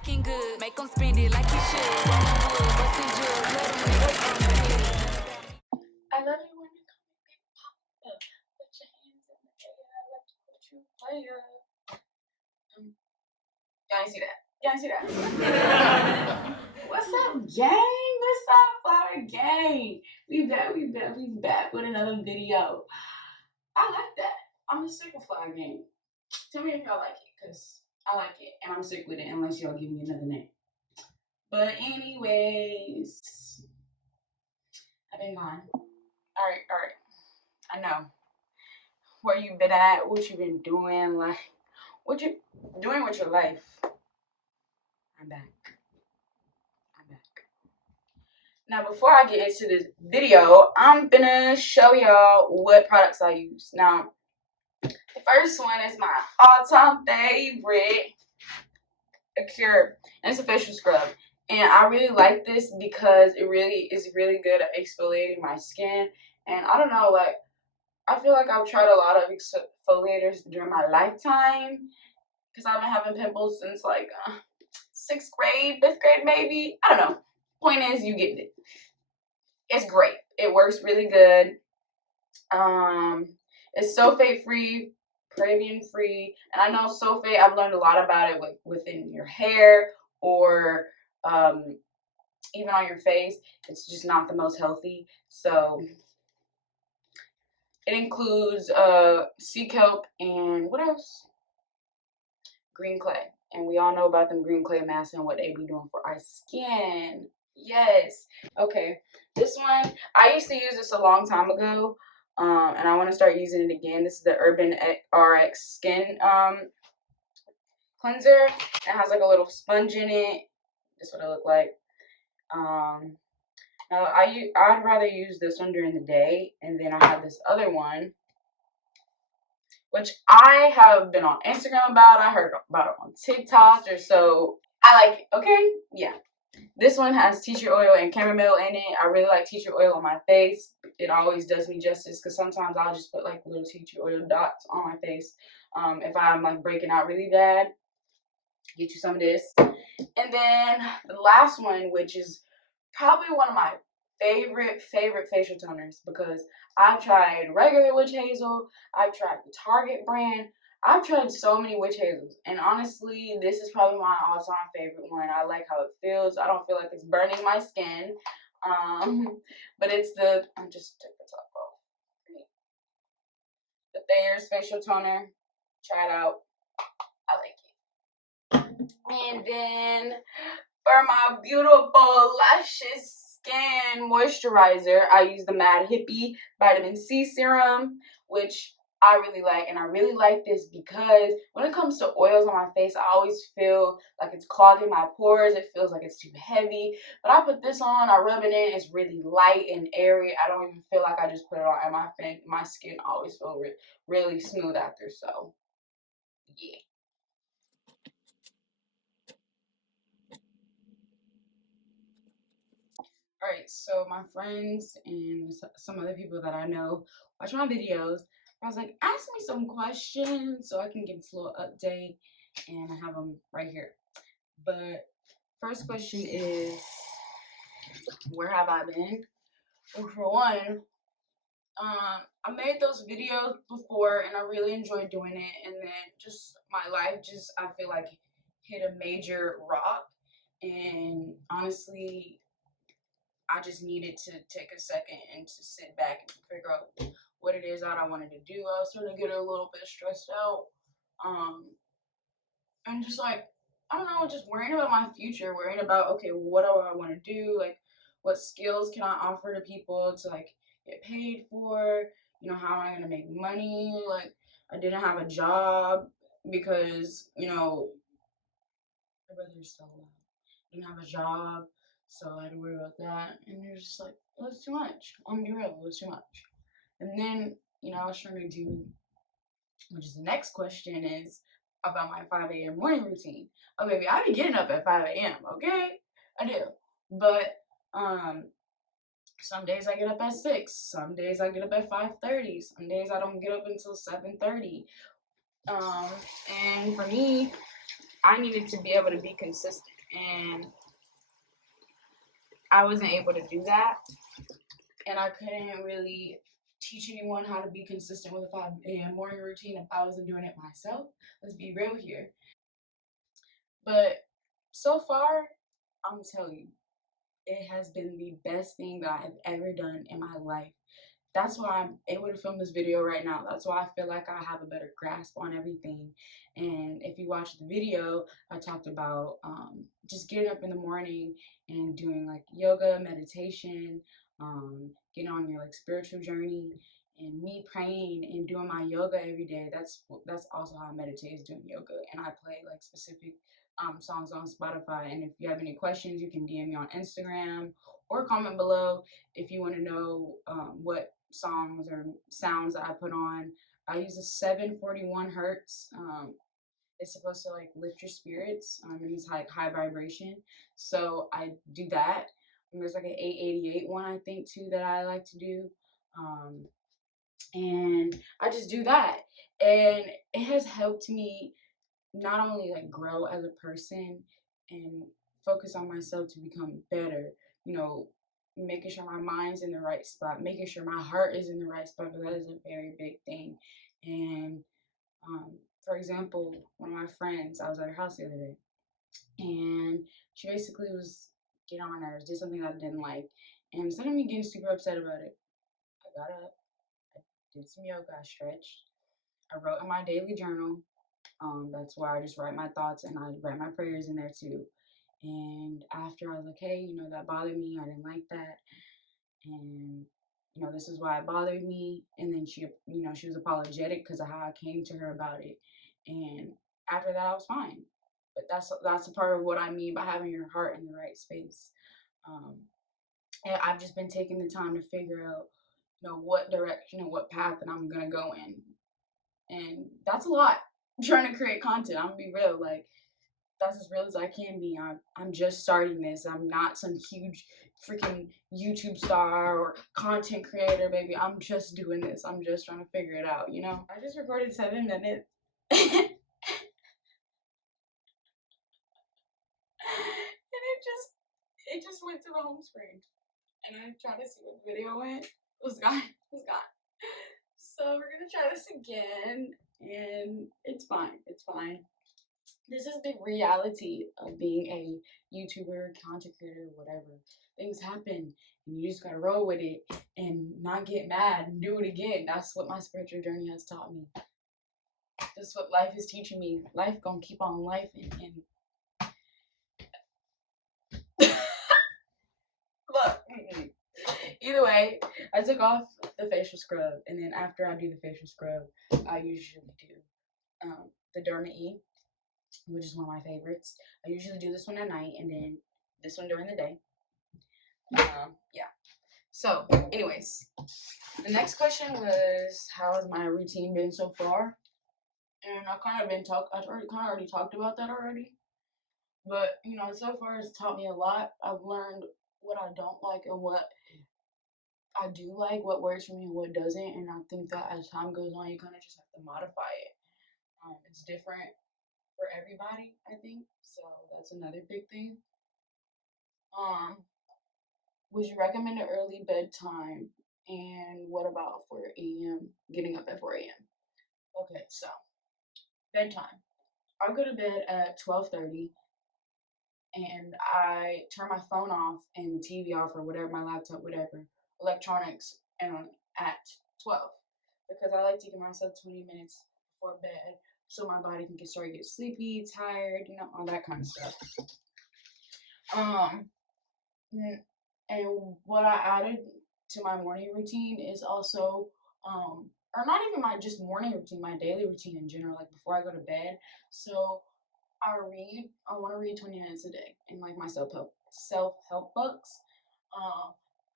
looking good. Make them spend it like you should. I love you when you come and big pop up. Put your hands in the air like you put you player. Y'all ain't see that. Y'all ain't see that. What's up, gang? What's up, Flower Gang? We back with another video. I like that. I'm sick of Flower Gang. Tell me if y'all like it, because I like it, and I'm sick with it unless y'all give me another name. But anyways, I've been gone. Alright. I know. Where you been at? What you been doing? Like, what you doing with your life? I'm back. Now, before I get into this video, I'm gonna show y'all what products I use. Now, the first one is my all-time favorite, a Cure, and it's a facial scrub. And I really like this because it really is really good at exfoliating my skin. And I don't know, like, I feel like I've tried a lot of exfoliators during my lifetime because I've been having pimples since like 6th grade, 5th grade maybe. I don't know. Point is, you get it. It's great. It works really good. It's sulfate free, paraben free, and I know sulfate, I've learned a lot about it within your hair or even on your face. It's just not the most healthy. So it includes sea kelp and what else? Green clay. And we all know about them green clay masks and what they be doing for our skin. Yes. Okay. This one, I used to use this a long time ago. And I want to start using it again. This is the Urban RX Skin Cleanser. It has like a little sponge in it. This is what it look like. Now I'd rather use this one during the day, and then I have this other one, which I have been on Instagram about. I heard about it on TikTok, or so. I like it. Okay, yeah. This one has tea tree oil and chamomile in it. I really like tea tree oil on my face. It always does me justice because sometimes I'll just put like little tea tree oil dots on my face. If I'm like breaking out really bad, get you some of this. And then the last one, which is probably one of my favorite facial toners, because I've tried regular witch hazel, I've tried the Target brand, I've tried so many witch hazels, and honestly, this is probably my all-time favorite one. I like how it feels. I don't feel like it's burning my skin. But it's the, I'm just take the top off. The Thayer's facial toner. Try it out. I like it. And then for my beautiful, luscious skin moisturizer, I use the Mad Hippie Vitamin C Serum, which I really like. And I really like this because when it comes to oils on my face, I always feel like it's clogging my pores. It feels like it's too heavy. But I put this on, I rub it in. It's really light and airy. I don't even feel like I just put it on. And my skin always feels really smooth after. So, yeah. Alright, so my friends and some other people that I know watch my videos. I was like, ask me some questions so I can give this little update, and I have them right here. But first question is, where have I been? Well, for one, I made those videos before and I really enjoyed doing it, and then just my life I feel like hit a major rock, and honestly I just needed to take a second and to sit back and figure out what it is that I wanted to do. I was starting to get a little bit stressed out. And just like, I don't know, just worrying about my future, worrying about, okay, what do I want to do? Like, what skills can I offer to people to like get paid for? You know, how am I going to make money? Like, I didn't have a job because, you know, my brother's so loud. I didn't have a job. So I had to worry about that. And it was just like, it was too much. I'm gonna be real, it was too much. And then, you know, I was trying to do, which is the next question is about my 5 a.m. morning routine. Oh, baby, I be getting up at 5 a.m., okay? I do. But, some days I get up at 6. Some days I get up at 5:30. Some days I don't get up until 7:30. And for me, I needed to be able to be consistent, and I wasn't able to do that, and I couldn't really teach anyone how to be consistent with a 5 a.m. morning routine if I wasn't doing it myself. Let's be real here. But so far, I'm telling you, it has been the best thing that I've ever done in my life. That's why I'm able to film this video right now. That's why I feel like I have a better grasp on everything. And if you watch the video, I talked about just getting up in the morning and doing like yoga, meditation, getting on your like spiritual journey, and me praying and doing my yoga every day. That's also how I meditate, is doing yoga. And I play like specific songs on Spotify. And if you have any questions, you can DM me on Instagram or comment below if you want to know what songs or sounds that I put on. I use a 741 hertz. It's supposed to like lift your spirits. And it's like high vibration. So I do that. And there's like an 888 one I think too that I like to do. And I just do that. And it has helped me not only like grow as a person and focus on myself to become better, you know, making sure my mind's in the right spot, making sure my heart is in the right spot, because that is a very big thing. And for example, one of my friends, I was at her house the other day, and she basically was getting on my nerves, did something that I didn't like, and instead of me getting super upset about it, I got up, I did some yoga, I stretched, I wrote in my daily journal. That's where I just write my thoughts, and I write my prayers in there too. And after I was like, hey, you know, that bothered me. I didn't like that. And, you know, this is why it bothered me. And then she, you know, she was apologetic because of how I came to her about it. And after that, I was fine. But that's a part of what I mean by having your heart in the right space. Um, and I've just been taking the time to figure out, you know, what direction and what path that I'm going to go in. And that's a lot. I'm trying to create content. I'm gonna be real. Like, that's as real as I can be. I'm just starting this. I'm not some huge freaking YouTube star or content creator, baby. I'm just doing this. I'm just trying to figure it out, you know? I just recorded 7 minutes. And it just went to the home screen. And I tried to see what the video went. It was gone. It was gone. So we're gonna try this again. And it's fine. It's fine. This is the reality of being a YouTuber, content creator, whatever. Things happen, and you just gotta roll with it and not get mad and do it again. That's what my spiritual journey has taught me. That's what life is teaching me. Life gonna keep on life, and look. Either way, I took off the facial scrub, and then after I do the facial scrub, I usually do the Derma E, which is one of my favorites. I usually do this one at night, and then this one during the day. Yeah. So, anyways, the next question was, how has my routine been so far? And I already talked about that already. But you know, so far it's taught me a lot. I've learned what I don't like and what I do like, what works for me and what doesn't. And I think that as time goes on, you kind of just have to modify it. It's different for everybody, I think. So that's another big thing. Um, would you recommend an early bedtime? And what about 4 a.m. getting up at 4 a.m.? Okay, so bedtime. I go to bed at 12:30, and I turn my phone off and the TV off or whatever, my laptop, whatever, electronics, and at 12, because I like to give myself 20 minutes before bed so my body can get sleepy, tired, you know, all that kind of stuff. Um, and what I added to my morning routine is also, or not even my just morning routine, my daily routine in general, like before I go to bed. So I want to read 20 minutes a day in like my self-help books.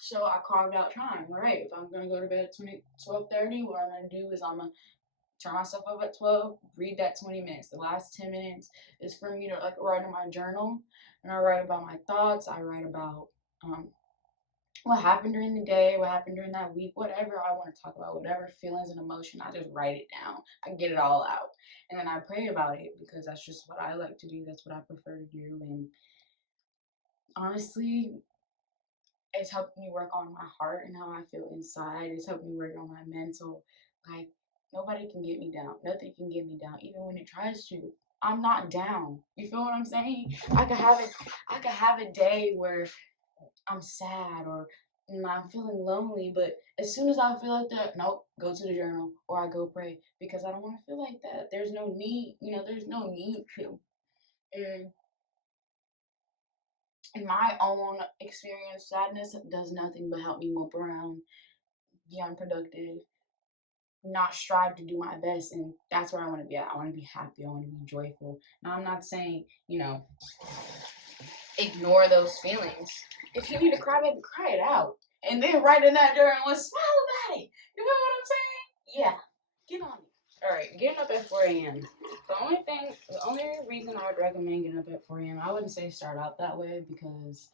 So I carved out time. All right, if I'm gonna go to bed at 12:30, what I'm gonna do is I'm gonna turn myself up at 12, read that 20 minutes. The last 10 minutes is for me to like write in my journal, and I write about my thoughts. I write about um, what happened during the day, what happened during that week, whatever I want to talk about, whatever feelings and emotion, I just write it down. I get it all out. And then I pray about it because that's just what I like to do. That's what I prefer to do. And honestly, it's helped me work on my heart and how I feel inside. It's helped me work on my mental. Like, nobody can get me down. Nothing can get me down, even when it tries to. I'm not down. You feel what I'm saying? I could have a day where I'm sad or I'm feeling lonely, but as soon as I feel like that, nope, go to the journal or I go pray because I don't want to feel like that. There's no need, there's no need to. And in my own experience, sadness does nothing but help me mope around, be unproductive, not strive to do my best. And that's where I want to be at. I want to be happy. I want to be joyful. Now, I'm not saying, ignore those feelings. If you need to cry, baby, cry it out. And then write in that journal and smile about it. You know what I'm saying? Yeah. Get on it. Alright, getting up at 4 a.m. The only reason I would recommend getting up at 4 a.m., I wouldn't say start out that way because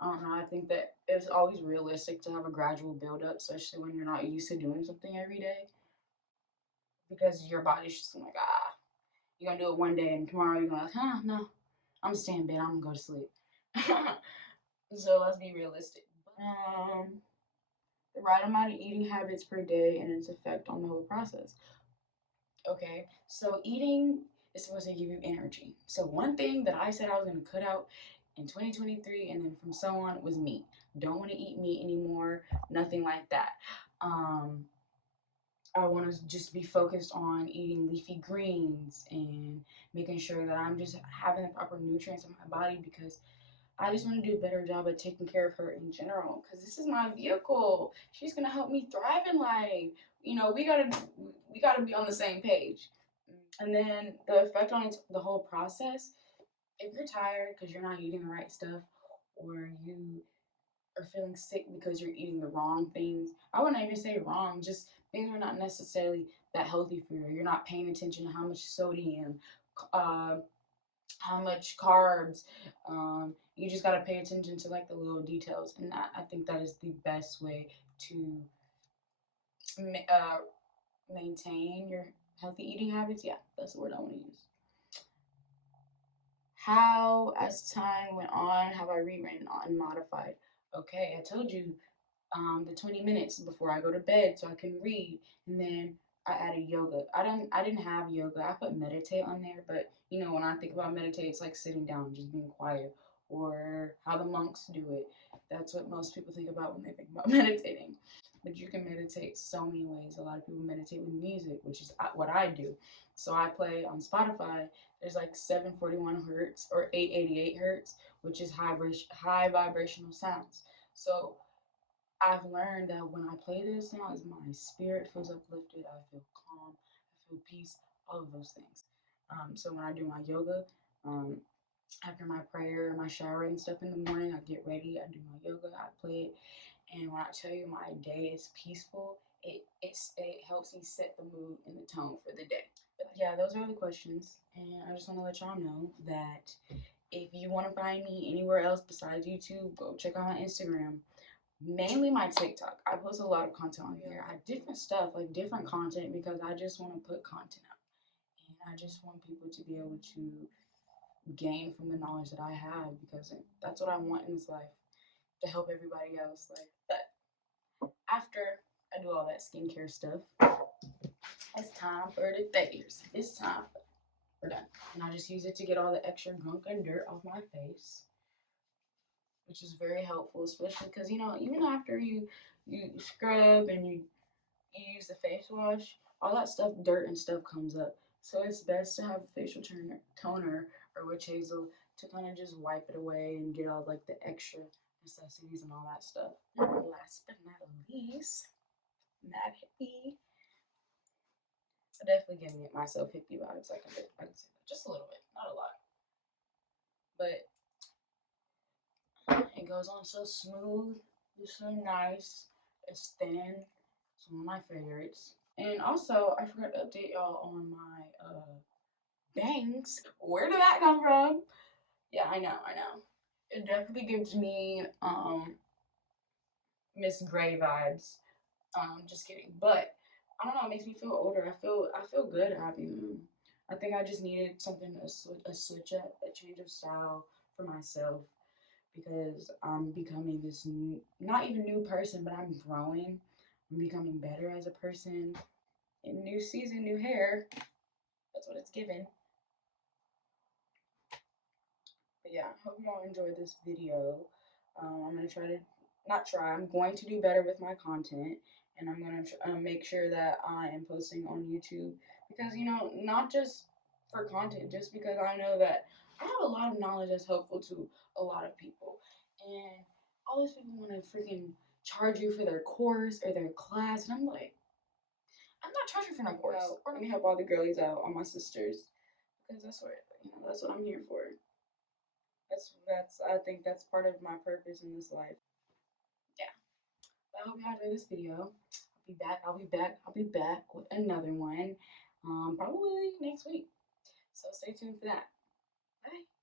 I don't know. I think that it's always realistic to have a gradual build up, especially when you're not used to doing something every day. Because your body's just like, you're gonna do it one day and tomorrow you're gonna like, no, I'm gonna stay in bed, I'm gonna go to sleep. So let's be realistic. Um, the right amount of eating habits per day and its effect on the whole process. Okay, so eating is supposed to give you energy. So one thing that I said I was gonna cut out in 2023 and then from so on was meat. Don't want to eat meat anymore. Nothing like that. Um, I want to just be focused on eating leafy greens and making sure that I'm just having the proper nutrients in my body because I just want to do a better job at taking care of her in general because this is my vehicle. She's gonna help me thrive in life. We gotta be on the same page. And then the effect on the whole process. If you're tired because you're not eating the right stuff, or you are feeling sick because you're eating the wrong things, I wouldn't even say wrong. Just things are not necessarily that healthy for you. You're not paying attention to how much sodium, uh, how much carbs. You just gotta pay attention to like the little details, and I think that is the best way to uh, maintain your healthy eating habits. Yeah, that's the word I want to use. How, as time went on, have I rewritten and modified? Okay, I told you the 20 minutes before I go to bed so I can read. And then I added yoga. I didn't have yoga. I put meditate on there, but when I think about meditate, it's like sitting down, just being quiet, or how the monks do it. That's what most people think about when they think about meditating. But you can meditate so many ways. A lot of people meditate with music, which is what I do. So I play on Spotify. There's like 741 hertz or 888 hertz, which is high vibrational sounds. So I've learned that when I play those songs, my spirit feels uplifted. I feel calm. I feel peace. All of those things. So when I do my yoga, um, after my prayer, my shower and stuff in the morning, I get ready. I do my yoga. I play it, and when I tell you my day is peaceful, it helps me set the mood and the tone for the day. But yeah, those are the questions, and I just want to let y'all know that if you want to find me anywhere else besides YouTube, go check out my Instagram, mainly my TikTok. I post a lot of content on here. I have different stuff, like different content, because I just want to put content out. And I just want people to be able to gain from the knowledge that I have because that's what I want in this life to help everybody else. Like, but after I do all that skincare stuff, it's time for the things. It's time for done. And I just use it to get all the extra gunk and dirt off my face, which is very helpful, especially because even after you scrub and you use the face wash, all that stuff, dirt and stuff comes up. So it's best to have a facial toner or witch hazel to kind of just wipe it away and get all like the extra necessities and all that stuff. And last but not least, not hippie. I definitely giving myself hippie vibes. I can say that just a little bit, not a lot, but it goes on so smooth. It's so nice. It's thin. It's one of my favorites. And also, I forgot to update y'all on my bangs. Where did that come from? Yeah, I know. It definitely gives me Miss Gray vibes. Just kidding. But I don't know. It makes me feel older. I feel good having them. I think I just needed something a switch up, a change of style for myself because I'm becoming this new, not even new person, but I'm growing. I'm becoming better as a person. And new season, new hair. That's what it's given. But yeah, I hope y'all enjoyed this video. I'm gonna try to not try. I'm going to do better with my content, and I'm gonna make sure that I am posting on YouTube because not just for content, just because I know that I have a lot of knowledge that's helpful to a lot of people, and all these people want to freaking charge you for their course or their class, and I'm like, I'm not charging for no course. Let me help all the girlies out, all my sisters, because that's what I'm here for. That's I think that's part of my purpose in this life. Yeah. I hope you enjoyed this video. I'll be back with another one. Probably next week. So stay tuned for that. Bye.